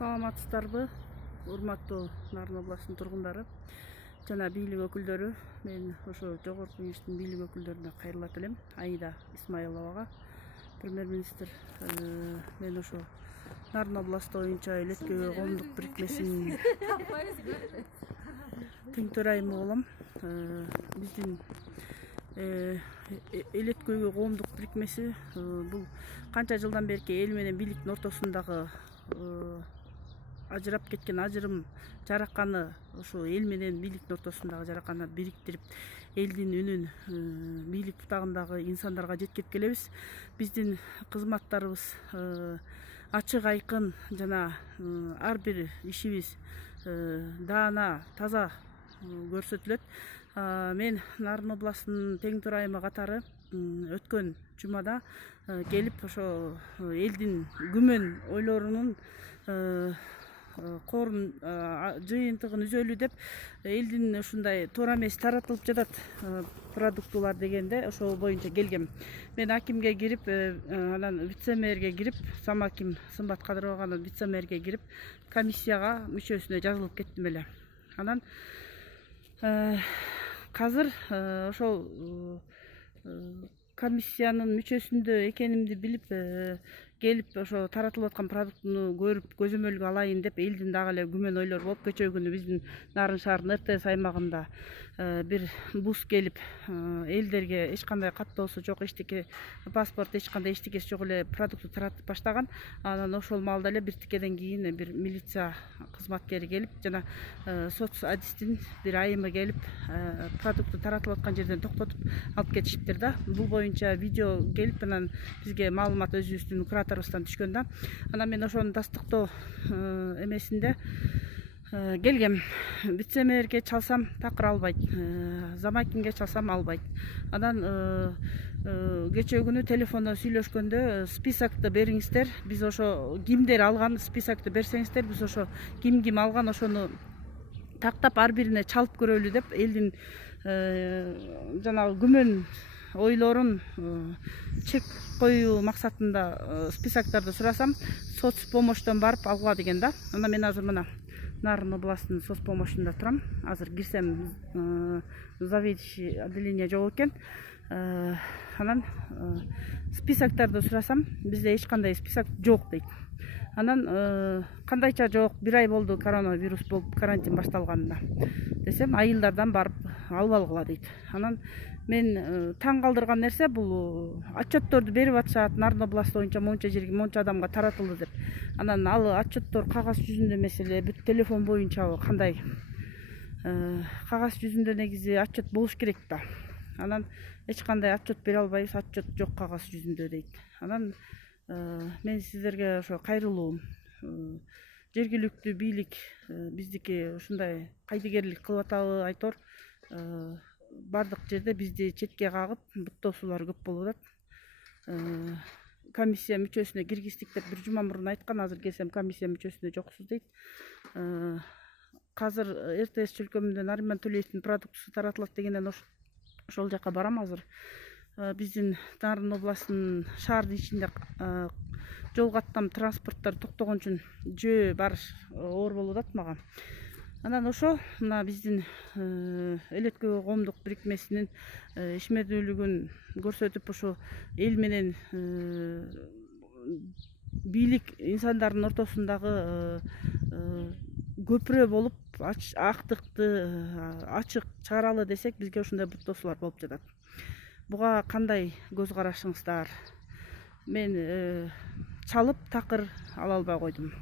Саламатсыздарбы, урматтуу Нарын областынын тургундары жана бийлик өкүлдөрү. Мен ошо жогорку кеңештин бийлик өкүлдөрүнө кайрылат элем. Аида Исмаиловага, премьер-министр. Мен ошо Нарын областы боюнча элет көйгөй коомдук бирикмесинин тең төрайымы болом. Биздин элет көйгөй коомдук бирикмеси бул канча жылдан берки эл менен бийликтин ортосундагы ажырап кеткен ажырым жараканы, ошо эл менен бийликтин ортосундагы жараканы бириктирип, элдин үнүн бийлик бутагындагы инсандарга жеткирип келебиз. Биздин кызматтарыбыз ачык айкын жана ар бир ишибиз даана, таза көрсөтүлөт. Мен Нарын областынын тең төрайымы катары өткөн жумада келип ошо элдин күмөн ойлорунун корун жыйынтыгын үзөлү деп элдин ушундай туура эмес таратылып жатат продуктулар дегенде ошол боюнча келгем. Мен акимге кирип, анан вице-мэрге кирип, Самаким Сымбат Кадыровага, анан вице-мэрге кирип, комиссияга мүчөсүнө жазылып кеттим эле. Анан азыр ошол комиссиянын мүчөсүндө экенимди билип, келип ошо таратылып аткан продуктуну көрүп көзөмөлгө алайын деп элдин дагы эле күмөн ойлору болуп, кечээ күнү биздин Нарын шаарынын РТС аймагында бир бус келип элдерге эч кандай каттоосу жок, эчтеке паспорт, эч кандай эчтекеси жок эле продукту таратып баштаган. Анан ошол маалда эле бир тикеден кийин бир милиция кызматкери келип, жана соц адистин бир айымы келип продукту таратылып аткан жерден токтотуп алып кетишиптир да. Бул боюнча видео келип, анан бизге маалымат өзүбүздүн кураторубуздан түшкөн да. Анан мен ошону тастыктоо эмесинде келгем. Вице-мэрге чалсам такыр албайт, Замакимге чалсам албайт. Анан кечээ күнү телефондон сүйлөшкөндө списокты бериңиздер, биз ошо кимдер алган списокты берсеңиздер, биз ошо ким алган ошону тактап ар бирине чалып көрөлү деп элдин жанагы күмөн ойлорун чек коюу максатында списоктарды сурасам, соцпомощтон барып алгыла деген да. Анан мен азыр мына Нарын областынын соцпомощунда турам. Азыр кирсем заведующий отделение жок экен. Анан списоктарды сурасам, бизде эч кандай список жок дейт. Анан кандайча жок, бир ай болду коронавирус болуп карантин башталганына десем, айылдардан барып алып алгыла дейт. Анан мен таң калтырган нерсе, бул отчетторду берип атышат, Нарын областы боюнча монча жерге монча адамга таратылды деп. Анан ал отчеттор кагаз жүзүндө эмес эле, бүт телефон боюнча кандай кагаз жүзүндө негизи отчет болуш керек да. Анан эч кандай отчет бере албайбыз, отчет жок кагаз жүзүндө дейт. Анан мен сиздерге ошо кайрылуум, жергиликтүү бийлик биздики ушундай кайдыгерлик кылып атабы айтор. Бардык жерде бизди четке кагып, буттоосулар көп болуп атат. Комиссия мүчөсүнө киргиздик деп бир жума мурун айткан, азыр келсем комиссия мүчөсүндө жоксуз дейт. Азыр РТС чөлкөмүндө Нариман Төлеевдин продуктусу таратылат дегенден ошол жака барам азыр. Биздин Нарын областынын шаардын ичинде жол каттам транспорттор токтогон үчүн жөө барыш оор болуп атат мага. Анан ошо мына биздин элет көйгөй коомдук бирикмесинин ишмердүүлүгүн көрсөтүп, ошо эл менен бийлик инсандардын ортосундагы көпүрө болуп, актыкты ачык чыгаралы десек, бизге ушундай буттоосулар болуп жатат. Буга кандай көз карашыңыздар? Мен чалып такыр ала албай койдум.